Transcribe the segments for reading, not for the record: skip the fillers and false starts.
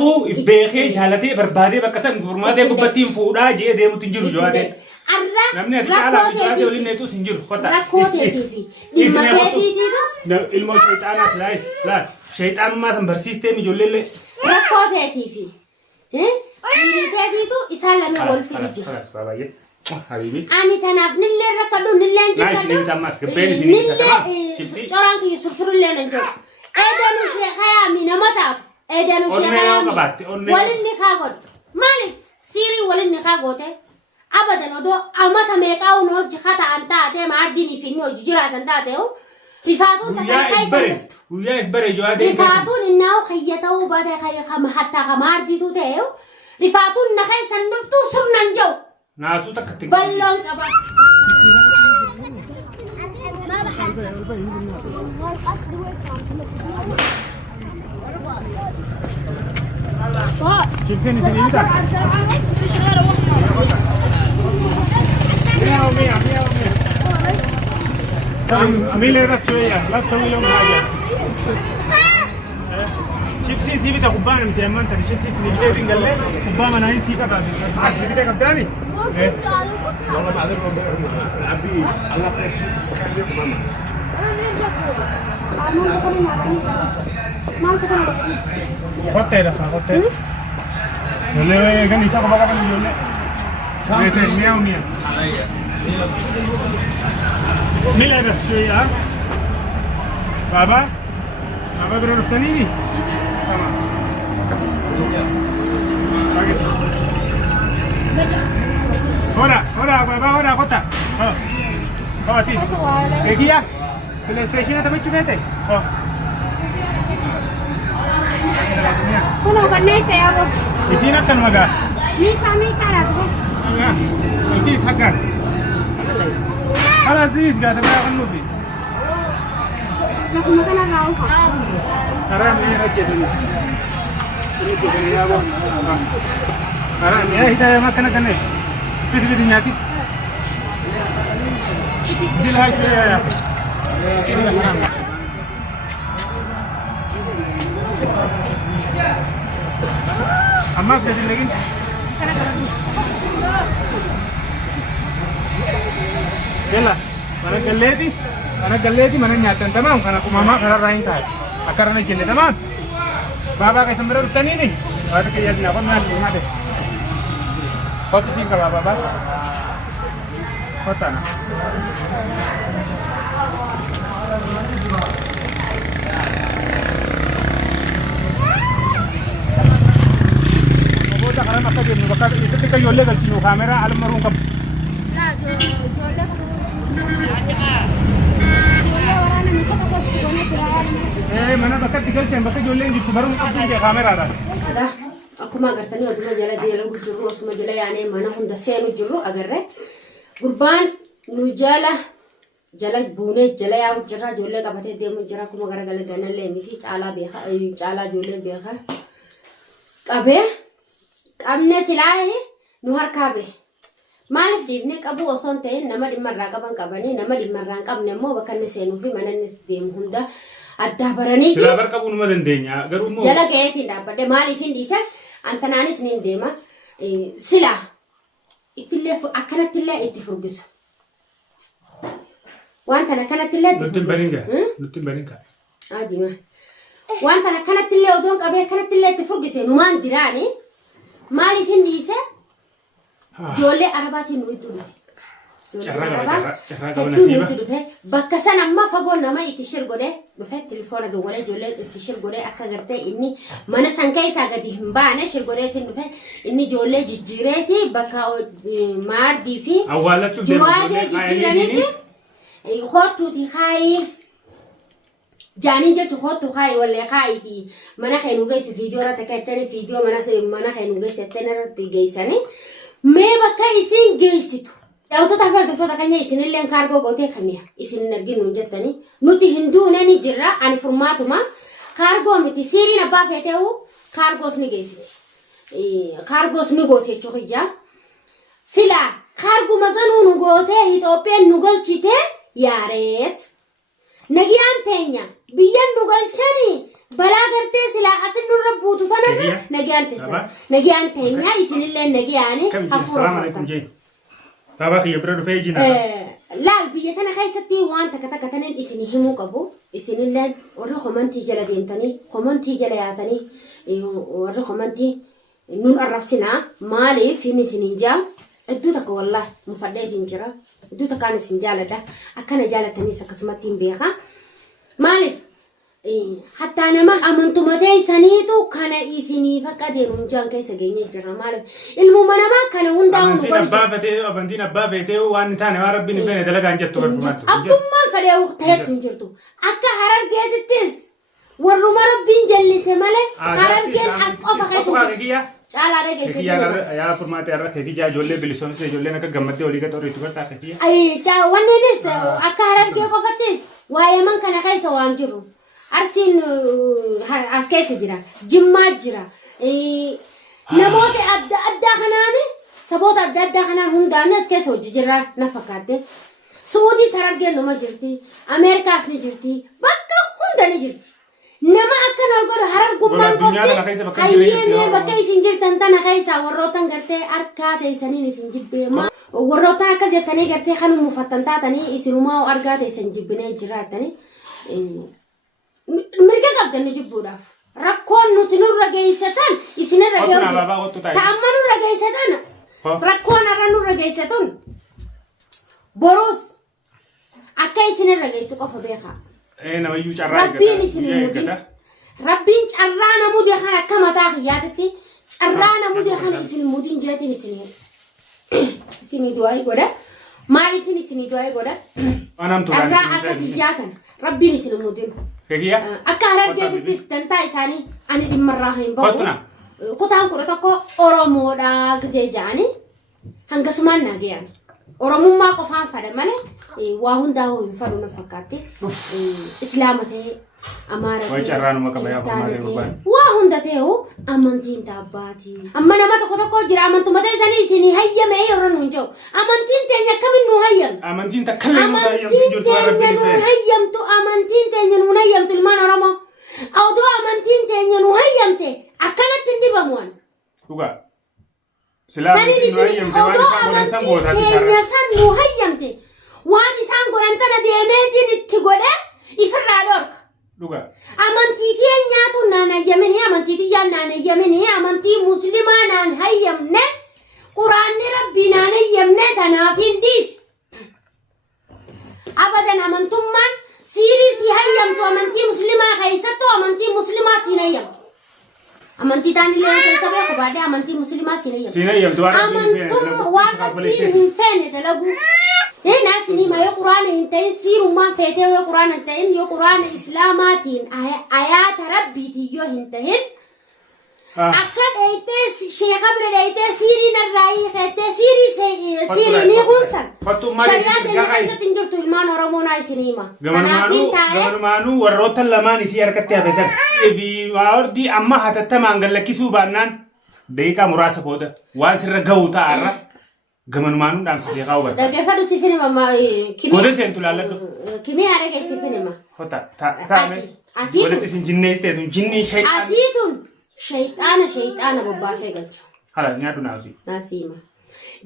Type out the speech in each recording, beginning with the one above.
Naquu ifbeekee jaalatee barbaadee bakka san furmaatee gubbattiin fuudhaa jee deemutti hin jiru jawaatee. Namni ati caalaa fi jawaatee waliin neetus hin jiru. Rakkoo teetiifi dhimma teetiitiitu. Ilmoo shayxaanaas laayis laal shayxaanummaa san barsiistee ijoolleellee. Rakkoo teetiifi. Sirii teetiitu isaan lamee wal fidi jira. Ani tanaaf nillee rakkadhu nillee hin jirkadhu. Nillee coraan kiyya sursurullee hin jiru. Eedanuu ishee hayaami nama taatu. Eedanuu ishee hayaami. Walinni kaa godhu. Maaliif sirii walinni kaa goote? Abadan odoo amata meeqaa unu hojii kata'an taate maaddinii fi inni hojii jiraatan taate rifaatuun takkan keessa dhuftu. Guyyaa ifbare jawaatee. Rifaatuun innaa kayya ta'uu baate hattaa ka maaddiitu ta'e rifaatuun na keessa dhuftu sirna hin jiru. Naasuu takka itti. Balloon qaba. Chilseen isin ibita. Mia. Amile rasuya, la tsawi yom haja. Chipsi sibita kubana mtiamman ta chipsi sibita dingalle kubama nahin sika ba. Sibita kaptani. Wala baadar abi Allah presu kalle kubama. Hotel. Yolle kan isa kubaka kan yolle. Mete mia. Mila rasuya. Baba beruruftani ni. Tamam. Ora kota. Tis. Kegia. PlayStation atau macam mana? Kuno kan naik ya aku. Di sini kan maga. Mika lah tu. Ya. Ini sakar. Kalau di sini ada berapa nubi? Nak makan apa? Karena ini aja dulu. Ini juga ya bu. Karena ini kita makan ni. Pilih nyati. Bila saya. Amas jadi lagi. Bella, mana galleti, mana nyatan tamam. Karena aku mama karena rain saya. Akarana jelle tamam. Baba kayak sembroh tani ni. Ada kayak ni apa mas rumah deh. Kau tu sih kalau baba. Kota na. Karena masa dia bakal itu kita yolle kalau cuma kamera alam marung kap. Nah, yolle. Mana bakal tinggal cem bakal yolle di marung kap dia kamera ada. Ada. Aku magartani oduma jala dia lagu juru osuma jala yani mana hunda senu juru agarre. Gurban nujala jala bune jala ya ujra jolle kabate demu jara kuma garagale ganalle miti cala beha cala jolle beha. Kabe Amne silai nu harkabe. Malif dibne kabu osonte nama dimarra kaban kabani nama dimarra kabne mo bakanne senu fi mananne dem hunda adda barani. Sila barkabu numa dendenya garu mo. Jala gaeti dabade malif indisa antanani sinin dema sila itille akanatille itifurgisu. Wanta akanatille nutin baringa. Adima. Wanta akanatille odon kabe akanatille itifurgisu numan dirani. Mali kendise, jole arabati nuitu deh. Cara nuitu deh. Bakasan amma fagon nama itishir gode, deh telepon ada gode jole itishir gode akka gerte ini mana sangkai saga dihmbane shir gode tin deh ini jole jijireti baka mar divi. Awalnya tu juade jijirani ti, khotu ti khai. Janin je chukot tu khai wala khai ti mana khaynu guys video ra takatani video mana khaynu guys tenera ti gaisani me baka isin gaisitu auto tafar do ta kanya isin len cargo gote khamia isin energi nu jettani nuti hindu nani jirra ani formatu ma cargo miti siri na ba feteu cargos ni gaisiti cargos ni gote chukija sila cargo mazanu nu gote Ethiopian nu galchite yaret Nagian tenya, biyan nugalchani, بلا قرتي سلا أصل نربوتو تنا نجيان تسا نجيان تينيا يسين الله نجياني السلام عليكم جي طبعا يبرد في جينا لا البيتنا خيستي وان تكتكتن يسين همو كبو يسين الله ورا خمنتي جلا دينتني خمنتي جلا ياتني ورا خمنتي نون الرفسنا مالي في نسنجال ادوتك والله مفدي سنجرا ادوتك كان سنجال ده اكن جالتني سكسمتين بيها مالي حتى أنا ما أمنتم متى سنيتو كان إسني فكادين ونجان كيس جيني جرا مالك المهم أنا ما كان هنداون أفندين أبا فتيه وأن تاني ما ربي نفين دلك عن جت تقول أبو ما فريا وقتها تنجرتو أكا حرر جت التس والروما ربي جلس ماله حرر جت أسقف خيس چال آره کیسے یا فرماتے ہیں کہ جا جولے بلسون سے جولے نہ گمتے ہولی کا تو ریتو کرتا ہے اي چا ونه نس اكا حرر جت کو فتس وايمن كان خيس وانجرو أرسين أسكيس جرا جمّا جرا نموت أدى خناني سبوت أدى خنان هم دانا أسكيس هو جرا نفقاته سعودي سرقة نما جرتي أمريكا أصلي جرتي بكا هم داني جرتي نما أكن أقول هرر قمان قفتي أيامي بكا يسنجر تنتنا خيسا وروتان قرتي أركات يسنين يسنجب ما وروتان أكز يتني قرتي خانو مفتنتا تاني يسنوما وأركات يسنجبني جرا تاني مرجع قبل نجيب براف ركون نتنور رجيستان يسنا رجيو تعملوا رجيستان ركون أرنو رجيستان بروس أكيد يسنا رجيستو كفا بيها نما يوش ربي نسنا مودين ربي أرانا مودي خنا كم تاخياتي أرانا مودي خنا يسنا مودين جاتي نسنا يسنا دواي قرا ما يفين يسنا دواي قرا أنا متوقع أرا أكيد جاتن ربي نسنا مودين كيكيا أكهرر جت تستنتا إساني أنا دي مرة هين بقول قطنا قطعان كرتكو أورمو دا كزيجاني هنقسمان ناجيان أورمو ما كفان فدا ماله واهون داهو يفعلون فكاتي إسلامته أمارته واهون داتهو أمانتين تاباتي أما نما تكو جرا أمانتو متى إساني إساني هيا ما يورنون جو أمانتين تانيا كمن نو هيا أمانتين تكلم أمانتين تانيا نو هيا تو أمانتين تانيا نو هيا تو المان رما أو دو أمانتين تانيا نو هيا تي أكلت تندي بموان هو سلام تاني أو دو أمانتين تانيا سان نو هيا تي وادي سان قرنتنا دي أمانتين تقوله يفرع دورك amantiiti nyaatu nana yamini amantiiti nana yamini amanti muslima nan hayyamne qur'aanni rabbi nan hayyamne tanaafin dis abadan amantumman sirisi hayyamtu amanti muslima khaysatu amanti muslima sinayyam amanti tan le kaysa be ko bade amanti muslima sinayyam to amantum wa rabbi hin fene dalagu ناس ما يقرأن إنتين سير وما فته ويقرأن إنتين يقرأن إسلاماتين آيات ربي تيجو إنتين أكاد إيتة شيخ أبرد إيتة سيري نرائي إيتة سيري نيخونسن شريعة الناس تنجر تلمان ورمونا يسنيما غمانو وروتا لما نسيار كتيا بسر في واردي أما حتى تمانغل لكي سوبانان ديكا مراسة بودا وانسر غوتا عرب gaman manu dan sisi kau ber. Dah kepada si film mama kimi. Kode sentuh lalat tu. Kimi ada ke si film mama. Hota, tak ni. Kode tu sin jinne itu, jinne syaitan. Ati tu syaitan berbahasa galcu. Halah, ni adu nasi. Nasi mah.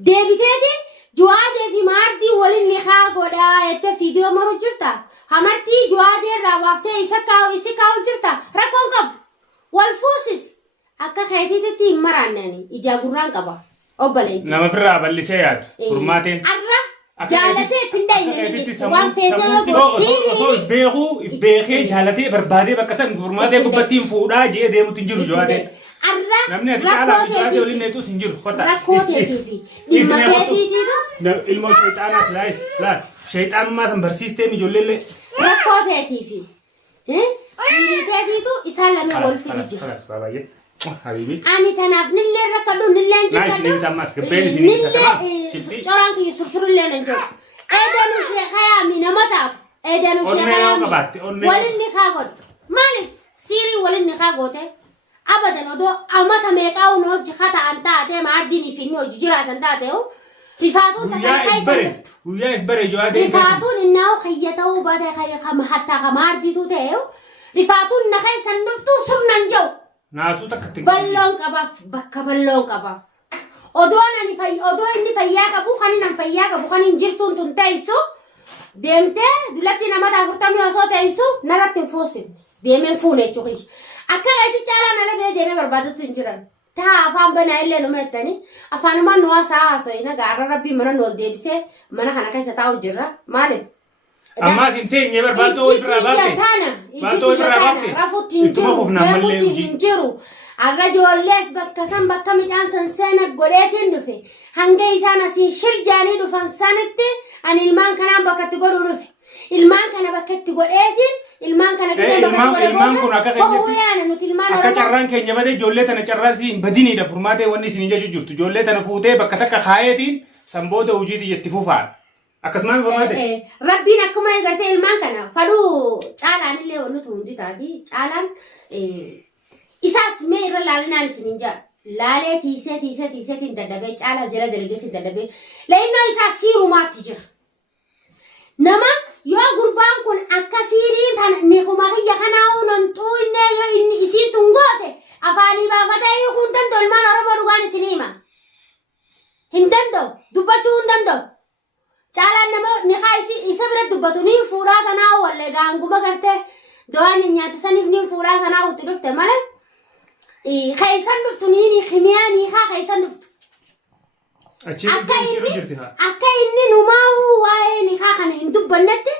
David itu jual David mardi walin nikah goda itu video maru cerita. Hamarti jual dia rawafte isi kau cerita. Rakong kab. Walfusis. Akka khayti itu timmaran ni. Ijagurang kaba. nama firra ballisee yaadu furmaateen jaalatee tindayne waan feetee osoo if beekee jaalatee barbaadee bakka san furmaatee gubbattiin fuudhaa jee deemutu hin jiru jawaatee namni ati caalaa fi jawaatee waliin neetus hin jiru kota ilmoo shayxaanaas laas shayxaanummaa san barsiistee ijoolleellee rakkoo teetiifi siiriteetiitu isaan lamee wal fidi jira حبيبي أنا تناف نللي ركضوا نللي أنت نايس اللي تماس كبير سنين نللي جرانك يسرسر اللي نجوا أدنو شيء خيامي نمطاب أدنو شيء خيامي ولني خاقود مالك سيري ولني خاقوته أبدا ودو أما تميك أو نوج خطأ أنت أتى ما أديني في نوج جرات أنت أتى رفاتون تكن خيسة ويا إبرة جوادين رفاتون إنه خيّته وبعد خيّ خم حتى خمار ديتو تهو rifaatuun na keessan dhuftuu sirnan jiru. Naasuu takka ittiin Balloon qabaaf bakka balloon qabaaf. Odoo inni fayyaa qabu kan inni fayyaa qabu kan hin jirtuun tun teessu deemtee dulatti nama 40 osoo teessu narratti hin fuusin deemeen fuune jechuudha. Akka gatii caalaa nala bee deemee barbaadatu hin jiran. Taa afaan banaa illee numa jettanii afaanumaan nu haasa'ina gaarra rabbii mana nu ol deebisee mana kana keessa taa'u jirra maaliif? Amma sin teenyee barbaadoo irraa baafte. Baatoo irraa baafte. Rafuutti hin jiru. Deemuutti hin jiru. Arra ijoollees bakka san bakka midhaan san seena godheetiin dhufe. Hanga isaan asiin shirjaanii dhufan sanitti ani ilmaan kanaan bakka itti godhuu dhufe. Ilmaan kana bakka itti godheetiin ilmaan kana gisee bakka itti ilmaan kun akka nuti ilmaan akka carraan keenya badee ijoollee tana carraan siin badiniidha furmaatee wanni isin jechuu jirtu. Ijoollee tana fuutee bakka takka kaayeetiin san booda hojiitii jetti fufaadha. Akkasumaan furmaate. Rabbiin akkuma eegartee ilmaan kana faduu caalaan illee wanni hundi taati. Caalaan isaas mee irra laalinaan isin hin jaa. Laalee tiiseetiin dadhabee caalaa jala dalgeetiin dadhabee leeyinoo isaa siirumaatti jira. Nama yoo gurbaan kun akka siiriin tan ni kuma kiyya kanaa hunantuu innee yoo inni isiin tun goote afaanii baafatee hiikuu hin danda'u ilmaan Oromoo dhugaan isin hima. Hin danda'u dubbachuu hin danda'u. Caalaan nama ni isa bira dubbatu ni fuudhaa tanaa wallee gaanguma gartee do'aa nyaata saniif ni fuudhaa tanaa utti dhufte malee keessan dhuftu ni himiyaa ni keessan dhuftu. Akka inni numaa waa'ee ni kana hin dubbannetti